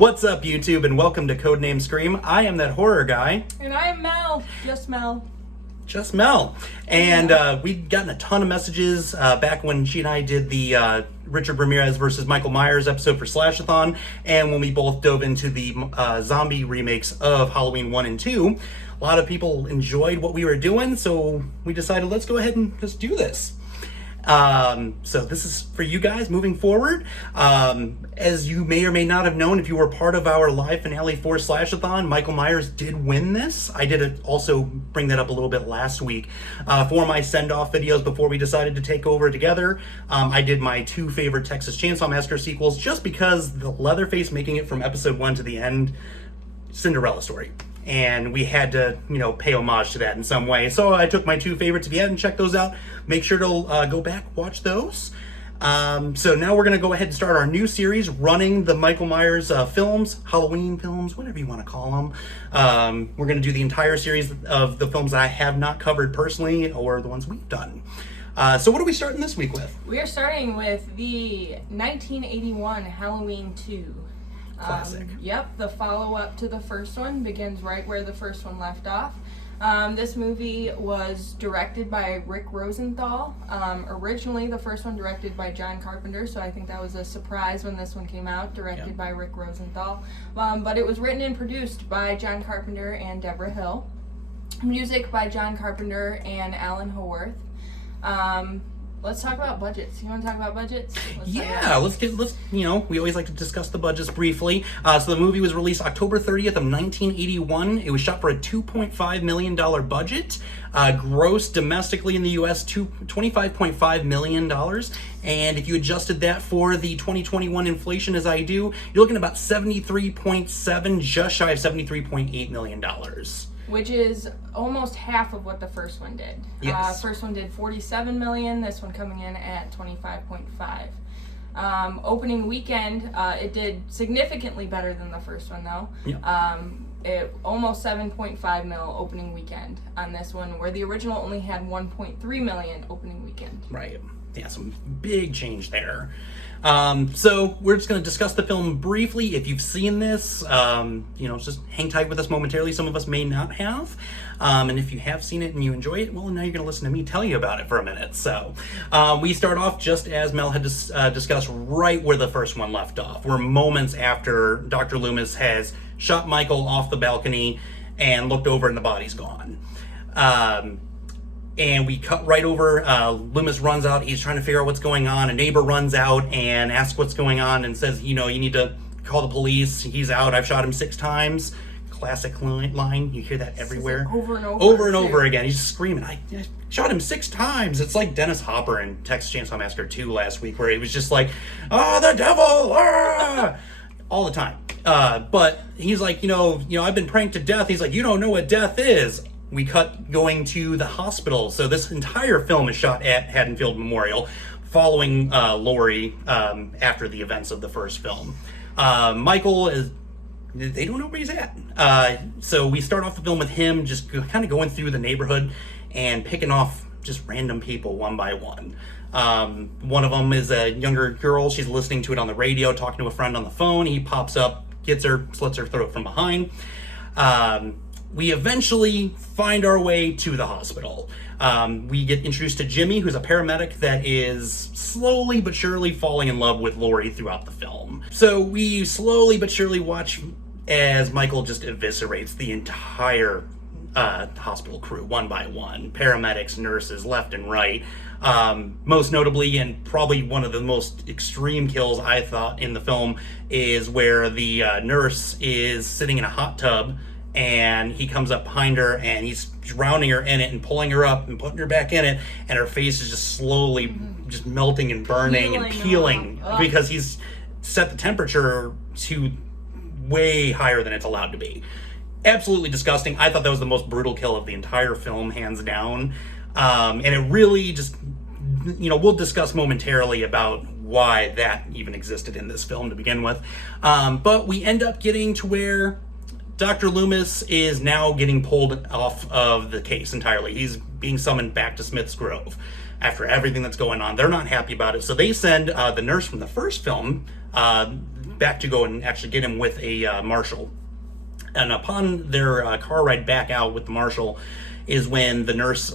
What's up, YouTube, and welcome to Codename Scream. I am that horror guy. And I am Mel. Just Mel. Just Mel. And we'd gotten a ton of messages back when she and I did the Richard Ramirez versus Michael Myers episode for Slashathon, and when we both dove into the zombie remakes of Halloween 1 and 2. A lot of people enjoyed what we were doing, so we decided let's go ahead and just do this. So this is for you guys moving forward. As you may or may not have known, if you were part of our live finale for Slashathon, Michael Myers did win this. I did also bring that up a little bit last week. For my send-off videos before we decided to take over together, I did my two favorite Texas Chainsaw Massacre sequels just because the Leatherface making it from episode 1 to the end, Cinderella story. And we had to, pay homage to that in some way. So I took my two favorites. If you haven't checked those out, make sure to go back, watch those. So now we're going to go ahead and start our new series, running the Michael Myers films, Halloween films, whatever you want to call them. We're going to do the entire series of the films that I have not covered personally, or the ones we've done. So what are we starting this week with? We are starting with the 1981 Halloween 2. Classic. Yep, the follow-up to the first one begins right where the first one left off. This movie was directed by Rick Rosenthal. Originally, the first one directed by John Carpenter, so I think that was a surprise when this one came out, directed by Rick Rosenthal. But it was written and produced by John Carpenter and Deborah Hill. Music by John Carpenter and Alan Haworth. Let's talk about budgets. You want to talk about budgets? Let's we always like to discuss the budgets briefly. So the movie was released October 30th of 1981. It was shot for a $2.5 million budget. Gross domestically in the U.S. $25.5 million. And if you adjusted that for the 2021 inflation as I do, you're looking at about 73.7, just shy of $73.8 million. Which is almost half of what the first one did. Yes. First one did $47 million, this one coming in at $25.5. Opening weekend, it did significantly better than the first one though. Yeah. It almost 7.5 mil opening weekend on this one, where the original only had 1.3 million opening weekend. Right. Yeah, some big change there. So we're just going to discuss the film briefly. If you've seen this, just hang tight with us momentarily. Some of us may not have. And if you have seen it and you enjoy it, well, now you're going to listen to me tell you about it for a minute. So we start off just as Mel had discussed, right where the first one left off. We're moments after Dr. Loomis has shot Michael off the balcony and looked over and the body's gone. And we cut right over, Loomis runs out, he's trying to figure out what's going on. A neighbor runs out and asks what's going on and says, you need to call the police, he's out, I've shot him 6 times. Classic line, you hear that everywhere. Over and over. Over and over again, he's screaming, I shot him 6 times. It's like Dennis Hopper in Texas Chainsaw Massacre 2 last week, where he was just like, oh, the devil, ah! All the time. But he's like, I've been pranked to death. He's like, you don't know what death is. We cut going to the hospital. So this entire film is shot at Haddonfield Memorial, following Laurie after the events of the first film. Michael they don't know where he's at. So we start off the film with him just kind of going through the neighborhood and picking off just random people one by one. One of them is a younger girl. She's listening to it on the radio, talking to a friend on the phone. He pops up, gets her, slits her throat from behind. We eventually find our way to the hospital. We get introduced to Jimmy, who's a paramedic that is slowly but surely falling in love with Laurie throughout the film. So we slowly but surely watch as Michael just eviscerates the entire hospital crew one by one. Paramedics, nurses, left and right. Most notably, and probably one of the most extreme kills I thought in the film, is where the nurse is sitting in a hot tub and he comes up behind her and he's drowning her in it and pulling her up and putting her back in it, and her face is just slowly just melting and burning and peeling because he's set the temperature to way higher than it's allowed to be. Absolutely disgusting. I thought that was the most brutal kill of the entire film, hands down. And it really just, we'll discuss momentarily about why that even existed in this film to begin with. But we end up getting to where Dr. Loomis is now getting pulled off of the case entirely. He's being summoned back to Smith's Grove after everything that's going on. They're not happy about it, so they send the nurse from the first film back to go and actually get him with a marshal. And upon their car ride back out with the marshal is when the nurse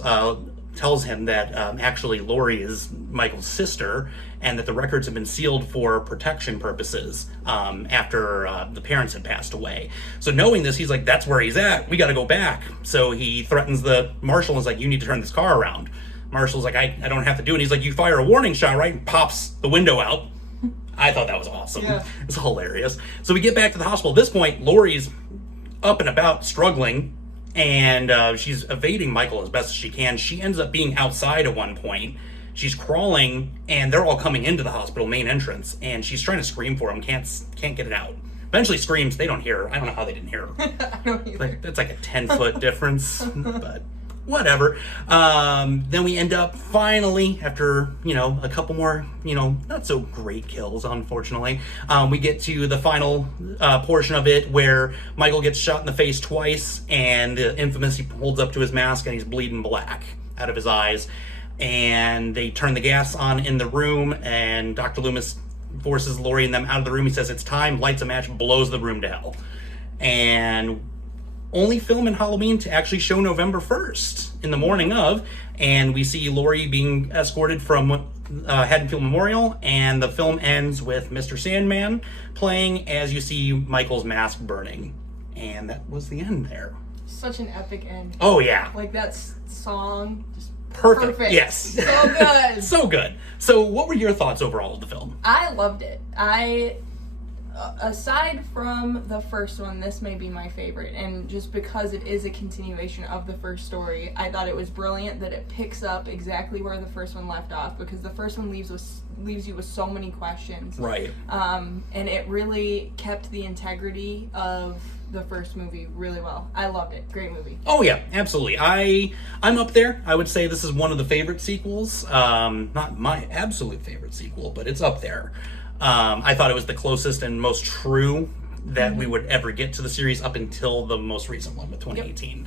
tells him that actually Lori is Michael's sister, and that the records have been sealed for protection purposes after the parents had passed away. So knowing this, he's like, that's where he's at. We got to go back. So he threatens the marshal and is like, you need to turn this car around. Marshall's like, I don't have to do it. And he's like, you fire a warning shot, right? And pops the window out. I thought that was awesome. Yeah. It's hilarious. So we get back to the hospital. At this point, Lori's up and about struggling, and she's evading Michael as best as she can. She ends up being outside at one point. She's crawling, and they're all coming into the hospital main entrance, and she's trying to scream for them, can't get it out. Eventually screams, they don't hear her. I don't know how they didn't hear her. I don't either. Like, that's like a 10-foot difference, but whatever. Then we end up finally, after, a couple more, not so great kills, unfortunately, we get to the final portion of it where Michael gets shot in the face twice, and the infamous, he holds up to his mask and he's bleeding black out of his eyes. And they turn the gas on in the room, and Dr. Loomis forces Lori and them out of the room. He says it's time, lights a match, blows the room to hell. And only film in Halloween to actually show November 1st in the morning of, and we see Lori being escorted from Haddonfield Memorial, and the film ends with Mr. Sandman playing as you see Michael's mask burning. And that was the end there. Such an epic end. Oh, yeah. Like that song, just Perfect. Yes. So good. So good. So what were your thoughts overall of the film? I loved it. Aside from the first one, this may be my favorite, and just because it is a continuation of the first story, I thought it was brilliant that it picks up exactly where the first one left off, because the first one leaves you with so many questions. Right. And it really kept the integrity of the first movie really well. I loved it. Great movie. Oh yeah, absolutely. I'm up there. I would say this is one of the favorite sequels. Not my absolute favorite sequel, but it's up there. I thought it was the closest and most true that we would ever get to the series up until the most recent one with 2018.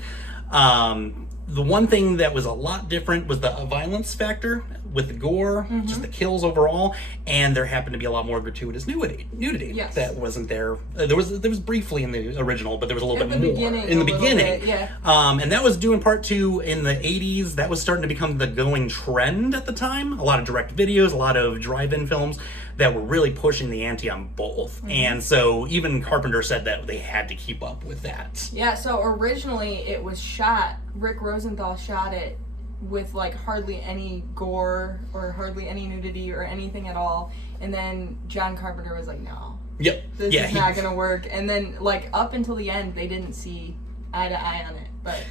Yep. The one thing that was a lot different was the violence factor with the gore, just the kills overall, and there happened to be a lot more gratuitous nudity. Yes. That wasn't there. There was briefly in the original, but there was a little bit more in the beginning. Bit, yeah. And that was due in part to in the 80s. That was starting to become the going trend at the time. A lot of direct videos, a lot of drive-in films that were really pushing the ante on both. And so even Carpenter said that they had to keep up with that. Yeah, so originally it was shot, Rick Rosenthal shot it with like hardly any gore or hardly any nudity or anything at all. And then John Carpenter was like, no. Yep. This is not going to work. And then like up until the end, they didn't see eye to eye on it. But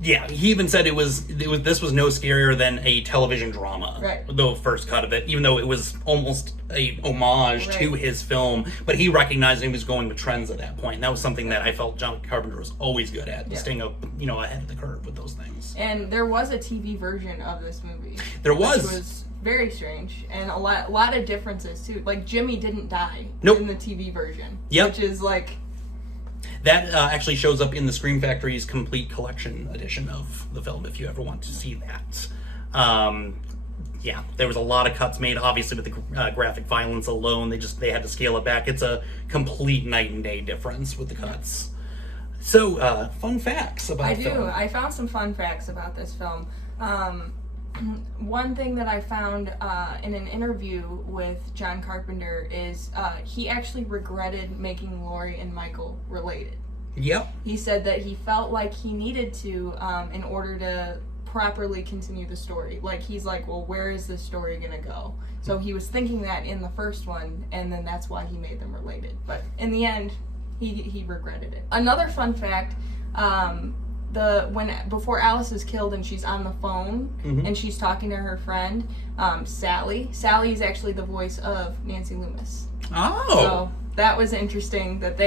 yeah, he even said this was no scarier than a television drama. Right. The first cut of it, even though it was almost a homage to his film, but he recognized he was going with trends at that point. And that was something that I felt John Carpenter was always good at, staying up, ahead of the curve with those things. And there was a TV version of this movie. There was. Which was very strange, and a lot of differences too. Like Jimmy didn't die in the TV version. Yep. Which is like. That actually shows up in the Scream Factory's complete collection edition of the film, if you ever want to see that. There was a lot of cuts made, obviously, with the graphic violence alone. They had to scale it back. It's a complete night and day difference with the cuts. So, fun facts about the film. I found some fun facts about this film. One thing that I found in an interview with John Carpenter is he actually regretted making Laurie and Michael related. Yep. He said that he felt like he needed to in order to properly continue the story. Like, he's like, well, where is this story going to go? So he was thinking that in the first one, and then that's why he made them related. But in the end, he regretted it. Another fun fact, before Alice is killed and she's on the phone and she's talking to her friend, Sally is actually the voice of Nancy Loomis. Oh. So that was interesting that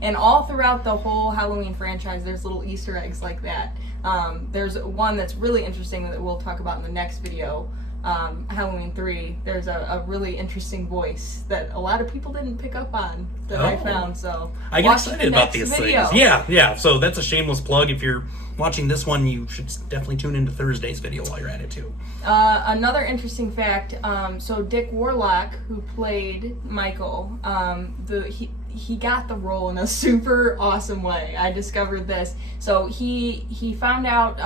and all throughout the whole Halloween franchise, there's little Easter eggs like that. There's one that's really interesting that we'll talk about in the next video, Halloween 3, there's a really interesting voice that a lot of people didn't pick up on that I found. So I get excited about these video. things. Yeah. So that's a shameless plug. If you're watching this one, you should definitely tune into Thursday's video while you're at it too. Another interesting fact, so Dick Warlock, who played Michael, he got the role in a super awesome way. I discovered this. So he found out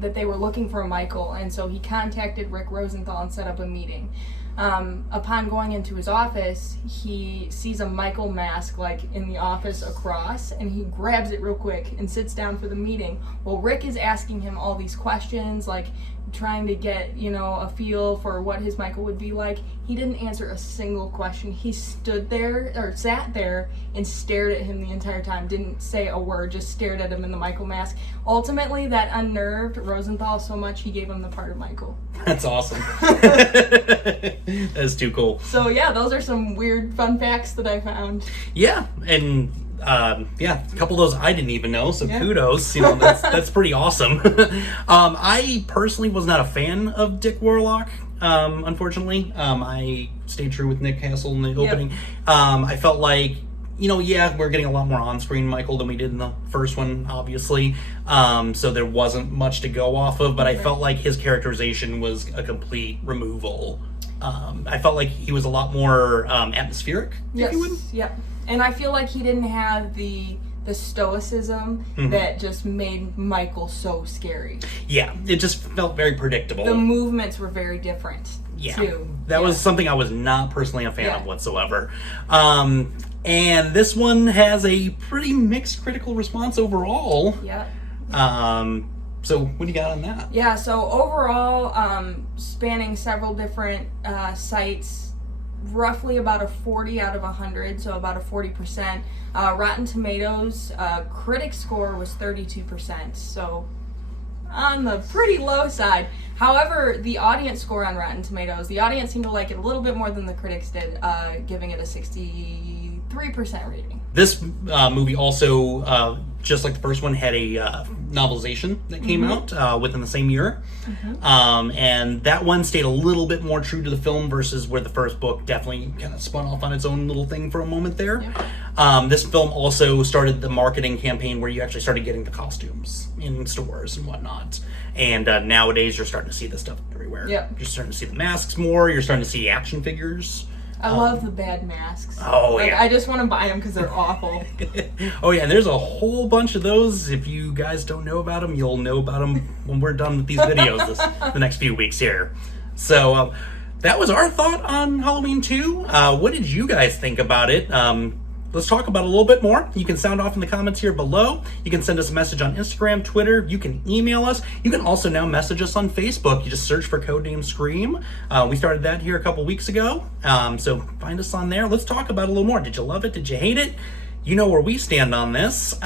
that they were looking for a Michael, and so he contacted Rick Rosenthal and set up a meeting. Upon going into his office, he sees a Michael mask like in the office across, and he grabs it real quick and sits down for the meeting. Well, Rick is asking him all these questions, like trying to get, a feel for what his Michael would be like. He didn't answer a single question. He sat there and stared at him the entire time, didn't say a word, just stared at him in the Michael mask. Ultimately, that unnerved Rosenthal so much he gave him the part of Michael. That's awesome. That's too cool. So yeah, those are some weird fun facts that I found. Yeah, and a couple of those I didn't even know, so kudos. That's pretty awesome. I personally was not a fan of Dick Warlock. Unfortunately, I stayed true with Nick Castle in the opening. I felt like, we're getting a lot more on-screen Michael than we did in the first one, obviously. So there wasn't much to go off of, but I felt like his characterization was a complete removal. I felt like he was a lot more atmospheric, if you would. Yeah. And I feel like he didn't have the stoicism that just made Michael so scary. Yeah, it just felt very predictable. The movements were very different, too. That was something I was not personally a fan of whatsoever. And this one has a pretty mixed critical response overall. Yeah. So what do you got on that? Yeah, so overall, spanning several different sites, roughly about a 40 out of 100, so about a 40%. Rotten Tomatoes critic score was 32%, so on the pretty low side. However, the audience score on Rotten Tomatoes, the audience seemed to like it a little bit more than the critics did, giving it a 63% rating. This movie also, just like the first one, had a novelization that came out within the same year. And that one stayed a little bit more true to the film versus where the first book definitely kind of spun off on its own little thing for a moment there. This film also started the marketing campaign where you actually started getting the costumes in stores and whatnot. And nowadays you're starting to see this stuff everywhere. You're starting to see the masks more. You're starting to see action figures. I love the bad masks. Oh, yeah. I just want to buy them because they're awful. Oh, yeah, and there's a whole bunch of those. If you guys don't know about them, you'll know about them when we're done with these videos the next few weeks here. So, that was our thought on Halloween 2. What did you guys think about it? Let's talk about it a little bit more. You can sound off in the comments here below. You can send us a message on Instagram, Twitter. You can email us. You can also now message us on Facebook. You just search for Codename Scream. We started that here a couple weeks ago. So find us on there. Let's talk about it a little more. Did you love it? Did you hate it? You know where we stand on this.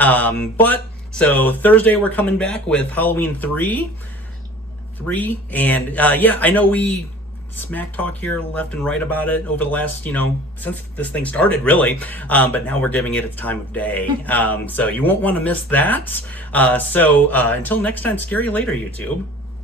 So Thursday we're coming back with Halloween 3. And I know we smack talk here left and right about it over the last, since this thing started, really. But now we're giving it its time of day. So you won't want to miss that. So until next time, scary later, YouTube.